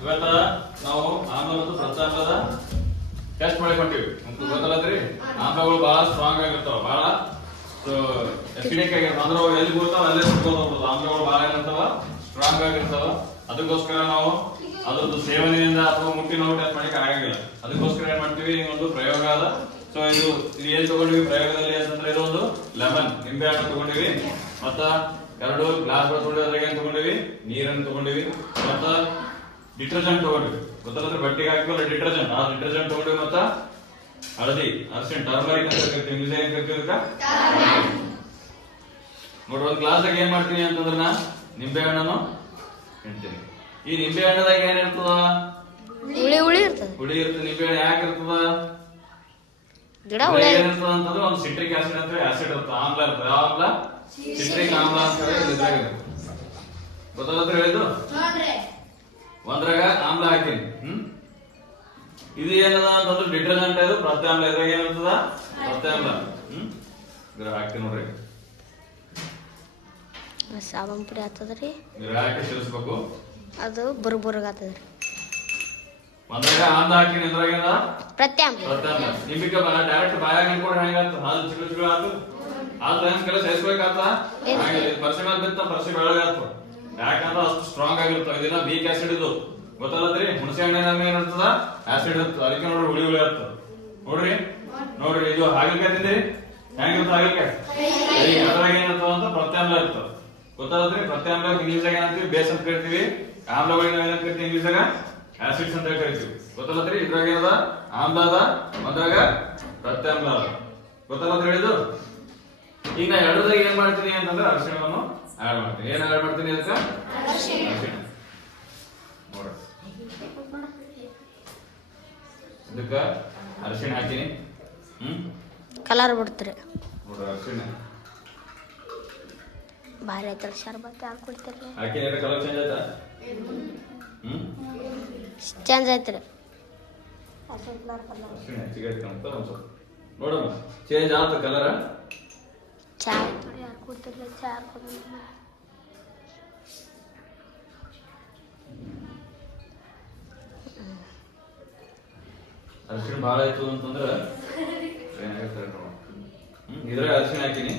ಇವತ್ತ ನಾವು ಆಮ್ಲ ಮತ್ತು ಪ್ರತ್ಯಾಮ್ಲದ ಟೆಸ್ಟ್ ಮಾಡಿಕೊಂತೀವಿ. ಗೊತ್ತಲ್ಲತ್ರಿ, ಆಮ್ಲಗಳು ಬಹಳ ಸ್ಟ್ರಾಂಗ್ ಆಗಿರ್ತಾವ, ಬಹಳ ಎಸಿಡಿಕ್ ಆಗಿರ್ತಾವ. ಅಂದ್ರೆ ಅವು ಎಲ್ಲಿ ಬೀಳ್ತಾವ ಅಲ್ಲೇ ಸುಟ್ಕೊಂಡು ಹೋಗ್ಬಿಡ್ತಾವ. ಆಮ್ಲಗಳು ಬಹಳ ಏನಿರ್ತಾವ, ಸ್ಟ್ರಾಂಗ್ ಆಗಿರ್ತಾವ. ಅದಕ್ಕೋಸ್ಕರ ನಾವು ಅದ್ರದ್ದು ಸೇವನೆಯಿಂದ ಅಥವಾ ಮುಟ್ಟಿ ನಾವು ಟೆಸ್ಟ್ ಮಾಡಲಿಕ್ಕೆ ಆಗಂಗಿಲ್ಲ. ಅದಕ್ಕೋಸ್ಕರ ಏನ್ ಮಾಡ್ತೀವಿ, ಒಂದು ಪ್ರಯೋಗ ಅದ. ಸೊ ಇದು ಏನ್ ತಗೊಂಡಿವಿ ಪ್ರಯೋಗದಲ್ಲಿ ಅಂತಂದ್ರೆ, ಇದು ಒಂದು ಲೆಮನ್ ನಿಂಬೆ ಹಣ್ಣು ತಗೊಂಡಿವಿ, ಮತ್ತ 2 ಗ್ಲಾಸ್ ತಗೊಂಡಿವಿ. ಅದ್ರಾಗ ಏನ್ ತಗೊಂಡಿವಿ, ನೀರನ್ನು ತಗೊಂಡಿವಿ, ಮತ್ತ ಡಿಟರ್ಜೆಂಟ್ ತಗೊಂಡಿವಿ. ಗೊತ್ತಲ್ಲ, ಬಟ್ಟೆಗೆ ಹಾಕಿವಲ್ಲ ಡಿಟರ್ಜೆಂಟ್, ಆ ಡಿಟರ್ಜೆಂಟ್ ತಗೊಂಡಿವಿ. ಮತ್ತ ಹಳದಿ, ಅರಿಶಿಣ, ಟರ್ಮರಿಕ್ ಅಂತ ಕರಿತೀವಿ, ಇಂಗ್ಲಿಷ್ ಏನ್ ಕರಿತೀವಿ ನೋಡ್ರಿ. ಒಂದ್ ಗ್ಲಾಸಾಗ ಏನ್ ಮಾಡ್ತೀನಿ ಅಂತಂದ್ರ ನಾ ನಿಂಬೆ ಹಣ್ಣನ್ನು ಹಿಂಡ್ತೀನಿ. ಈ ನಿಂಬೆ ಹಣ್ಣದಾಗ ಏನ್ ಇರ್ತದ, ಹುಳಿ ಇರ್ತದೆ. ನಿಂಬೆ ಹಣ್ಣು ಯಾಕೆ ಇರ್ತದ, ಏನಿರ್ತದ ಅಂತಂದ್ರೆ ಒಂದು ಸಿಟ್ರಿಕ್ ಆಸಿಡ್ ಅಂತ ಆಸಿಡ್ ಇರ್ತದೆ, ಆಮ್ಲ ಇರ್ತದೆ. ಯಾವ ಆಮ್ಲ? ಸಿಟ್ರಿಕ್ ಆಮ್ಲ ಅಂತ ಹೇಳಿ ಇದ್ರಾಗ ಗೊತ್ತಲ್ಲ ಹೇಳಿದ್ದು. ಒಂದ್ರಾಗ ಆಮ್ಲ ಹಾಕಿನಿ. ಇದು ಏನದ ಅಂತಂದ್ರೆ ಡಿಟರ್ಜೆಂಟ್, ಇದು ಪ್ರತ್ಯಾಮ್ಲ. ಇದ್ರಾಗ ಏನಿರ್ತದ, ಪ್ರತ್ಯಾಮ್ಲ. ಇದ್ರ ಹಾಕ್ತೀನಿ ನೋಡ್ರಿ, ಸಾಬನ್ ಪುಡಿ ಆಗ್ತದ್ರಿ. ಇದ್ರ ಹಾಕಿ ಸೇರಿಸ್ಬೇಕು, ಅದು ಬುರ್ಬುರ್ಗ ಆಗ್ತದ್ರಿ. ಒಂದ್ರಾಗ ಆಮ್ಲ ಹಾಕಿನಿ, ಇದ್ರಾಗ ಏನದ ಪ್ರತ್ಯಾಮ್ಲ. ನಿಂಬಿಕೆ ಡೈರೆಕ್ಟ್ ಬಾಯಾಗ ಹಾಕೊಂಡ್ರೆ ಹೆಂಗಾಗ್ತದ, ಹಾಲು ಚಿಕ್ಕ ಚಿಕ್ಕ ಆತು. ಆದ್ರೆ ಹೆಂಗ್ ಕೆಲಸ ಸೇರಿಸ್ಬೇಕಾಗ್ತ, ಪರ್ಸೆ ಮೇಲೆ ಬಿತ್ತ ಪರ್ಸೆ ಬೆಳಗ್ಗೆ ಆಗ್ತದ. ಯಾಕಂದ್ರೆ ಅಷ್ಟು ಸ್ಟ್ರಾಂಗ್ ಆಗಿರ್ತಾವ. ಇದನ್ನ ವೀಕ್ ಆಸಿಡ್ ಇದು, ಗೊತ್ತಲ್ಲತ್ರಿ. ಹುಣಸೆ ಹಣ್ಣಿನಾಗ ಏನಿರ್ತದ, ಆಸಿಡ್ ಇರ್ತದ. ಅದಕ್ಕೆ ನೋಡ್ರಿ ಹುಳಿ ಹುಳಿ ಇರ್ತದ. ನೋಡ್ರಿ ಇದು ಹಾಗಲಕಾಯಿ ತಿಂದಿರಿ, ಹೆಂಗಿರ್ತದ ಹಾಗಲಕಾಯಿ? ಅದ್ರಾಗ ಏನಿರ್ತದ ಅಂತ ಪ್ರತ್ಯಾಮ್ಲ ಇರ್ತದ. ಗೊತ್ತಲ್ಲತ್ರಿ. ಪ್ರತ್ಯಾಮ್ಲ ಇಂಗ್ಲೀಷಾಗ ಏನಂತೀವಿ, ಬೇಸ್ ಅಂತ ಕರಿತೀವಿ. ಆಮ್ಲಗಳಿಗೆ ನಾವ್ ಏನಂತ ಕರಿತೀವಿ ಇಂಗ್ಲೀಷಾಗ, ಆಸಿಡ್ಸ್ ಅಂತ ಕರಿತೀವಿ. ಗೊತ್ತಲ್ಲತ್ರಿ. ಇದ್ರಾಗ ಏನದ, ಆಮ್ಲ ಅದ, ಒಂದ್ರಾಗ ಪ್ರತ್ಯಾಮ್ಲ ಅದ. ಗೊತ್ತಲ್ಲತ್ರಿ ಹೇಳಿದ್ದು. ಈಗ ನಾ ಎರಡದಾಗ ಏನ್ ಮಾಡ್ತೀನಿ ಅಂತಂದ್ರೆ ಅರಿಶಿಣವನ್ನು ಆಡ್ ಮಾಡ್ತೀನಿ. ಏನ್ ಆಡ್ ಮಾಡ್ತೀನಿ ಅದಕ್ಕ, ಅರಿಶಿಣ. ನೋಡ್ರಿ, ಇದಕ್ಕ ಅರಿಶಿಣ ಹಾಕಿನಿ. ಕಲರ್ ಬಿಡ್ತೀರಿ ನೋಡ್ರಿ, ಅರಿಶಿಣ ಭಾರಿ ಆಯ್ತಲ್ಲ. ಶರ್ಬತ್ ಯಾಕೆ ಕುಡ್ತೀರಿ? ಹಾಕಿನಿ, ಕಲರ್ ಚೇಂಜ್ ಆಯ್ತಾ? ಚೇಂಜ್ ಆಯ್ತ್ರಿ. ಅರಿಶಿಣ ಹೆಚ್ಚಿಗೆ ಕಾಣ್ತ ಒಂದ್ ಸ್ವಲ್ಪ ನೋಡಮ್ಮ, ಚೇಂಜ್ ಆತ ಕಲರ್. ಚಾ ಪುಡಿ ಯಾಕೆ ಕುಡ್ತಿರ್ಲಿ? ಚಾ ಪುಡಿ ಅರಿಶಿಣ ಭಾಳ ಆಯ್ತು ಅಂತಂದ್ರೆ ಇದ್ರಾಗ ಅರಿಶಿಣ ಹಾಕಿನಿ.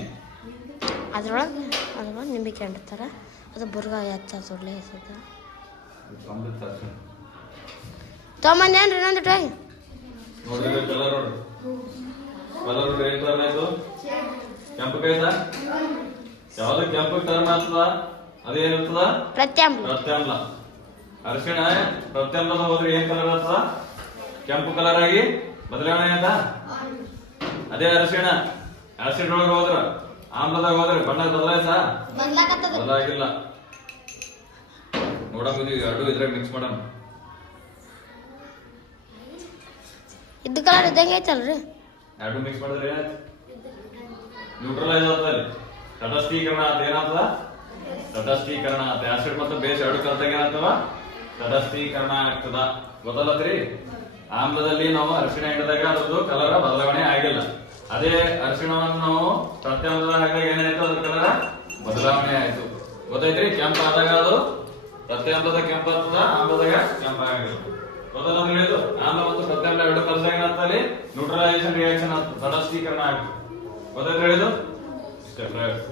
ಅದ್ರೊಳಗೆ ನಿಂಬಿಕೆ ಅಂಡ್ತಾರ, ಅದು ಬುರ್ಗ ಹೆಚ್ಚ ಸುಡ್ಲೆ ಹೆಸದ ತೊಗೊಂಬಂದೇನ್ರಿ ಇನ್ನೊಂದು ಟ್ರೈ ನೋಡ್ರಿ. ಕಲರ್ ನೋಡ್ರಿ, ಕಲರ್ ನೋಡ್ರಿ ಏನ್ ಟರ್ನ್ ಆಯ್ತು, ಕೆಂಪು ಕೈದ. ಯಾವ್ದು ಕೆಂಪು ಟರ್ನ್ ಆಗ್ತದ ಅದೇನಿರ್ತದ, ಪ್ರತ್ಯಾಮ್ಲ. ಅರಿಶಿಣ ಪ್ರತ್ಯಾಮ್ಲದ ಹೋದ್ರೆ ಏನ್ ಕಲರ್ ಆಗ್ತದ, ಕೆಂಪು ಕಲರ್ ಆಗಿ ಬದಲಾವಣೆ ಆಯ್ತಾ. ಅದೇ ಅರಿಶಿಣ ಆಸಿಡ್ ಒಳಗೆ ಹೋದ್ರ, ಆಮ್ಲದಾಗ ಹೋದ್ರೆ ಬಣ್ಣ ಬದಲಾಯ್ತಾ, ಬದಲಾಗಿಲ್ಲ. ನೋಡಮ್, ಇದು ಎರಡು ಇದ್ರಾಗ ಮಿಕ್ಸ್ ಮಾಡಮ್. ಇದ್ದು ಕಲರ್ ಇದ್ದಂಗೆ ಐತಲ್ರಿ. ಎರಡು ಮಿಕ್ಸ್ ಮಾಡಿದ್ರೆ ಏನಾಯ್ತು, ನ್ಯೂಟ್ರಲೈಸ್ ಆಗ್ತದೆ, ತಟಸ್ಥೀಕರಣ ಅಂತ. ಏನಾಗ್ತದ, ತಟಸ್ಥೀಕರಣ ಅಂತ. ಆಸಿಡ್ ಮತ್ತು ಬೇಸ್ ಎರಡು ಕಲ್ತಾಗ ಏನಾಗ್ತವ, ತಟಸ್ಥೀಕರಣ ಆಗ್ತದ. ಗೊತ್ತಲ್ಲತ್ರಿ. ಆಮ್ಲದಲ್ಲಿ ನಾವು ಅರಿಶಿಣ ಹಿಡಿದಾಗ ಅದ್ರದ್ದು ಕಲರ್ ಬದಲಾವಣೆ ಆಗಿಲ್ಲ. ಅದೇ ಅರಿಶಿಣವನ್ನು ನಾವು ಪ್ರತ್ಯಾಮ್ಲದಾಗ ಹಾಕಿದಾಗ ಏನಾಯ್ತು, ಅದ್ರ ಕಲರ್ ಬದಲಾವಣೆ ಆಯ್ತು. ಗೊತ್ತೈತ್ರಿ. ಕೆಂಪು ಆದಾಗ ಅದು ಪ್ರತ್ಯಾಮ್ಲದ ಕೆಂಪು ಆಗ್ತದ, ಆಮ್ಲದಾಗ ಕೆಂಪು ಆಗಿಲ್ಲ. ಗೊತ್ತಲ್ಲ ಹೇಳಿದ್ದು. ಆಮ್ಲ ಮತ್ತು ಪ್ರತ್ಯಾಮ್ಲ ಎರಡು ಕಲ್ಸಾಗ ಏನಾಗ್ತದೆ, ನ್ಯೂಟ್ರಲೈಸೇಷನ್ ರಿಯಾಕ್ಷನ್ ಆಗ್ತದೆ, ತಟಸ್ಥೀಕರಣ ಆಗ್ತದೆ. ಗೊತ್ತೈತ್ರಿ ಹೇಳಿದ್ದು. ಇಷ್ಟೇ ಪ್ರಯೋಗ.